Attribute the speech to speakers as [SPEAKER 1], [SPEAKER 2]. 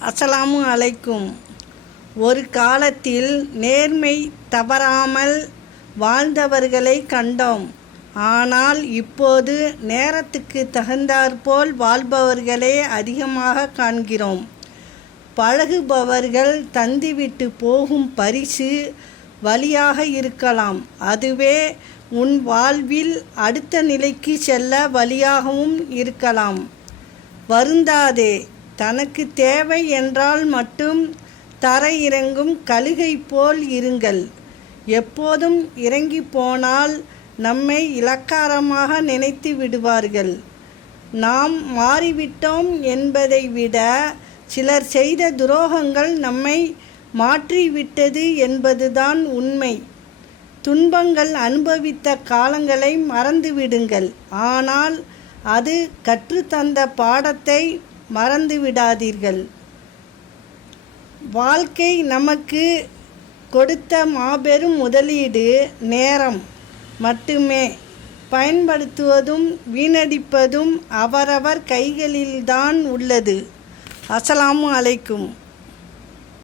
[SPEAKER 1] அஸ்ஸலாமு அலைக்கும் ஒரு காலத்தில் நேர்மை தவறாமல் வாழ்ந்தவர்களை கண்டோம். ஆனால் இப்போது நேரத்துக்கு தகுந்தாற்போல் வாழ்பவர்களே அதிகமாக காண்கிறோம். பழகுபவர்கள் தந்துவிட்டு போகும் பரிசு வழியாக இருக்கலாம். அதுவே உன் வாழ்வில் அடுத்த நிலைக்கு செல்ல வழியாகவும் இருக்கலாம். வருந்தாதே தனக்கு தேவை என்றால் மட்டும் தர இறங்கும் கழுகை போல் இருங்கள். எப்போதும் இறங்கி போனால் நம்மை இலக்காரமாக நினைத்து விடுவார்கள். நாம் மாறிவிட்டோம் என்பதை விட சிலர் செய்த துரோகங்கள் நம்மை மாற்றிவிட்டது என்பதுதான் உண்மை. துன்பங்கள் அனுபவித்த காலங்களை மறந்துவிடுங்கள். ஆனால் அது கற்றுத்தந்த பாடத்தை மறந்துவிடாதீர்கள் வாழ்க்கை நமக்கு கொடுத்த மாபெரும் முதலீடு நேரம் மட்டுமே. பயன்படுத்துவதும் வீணடிப்பதும் அவரவர் கைகளில்தான் உள்ளது. அஸ்ஸலாமு அலைக்கும்.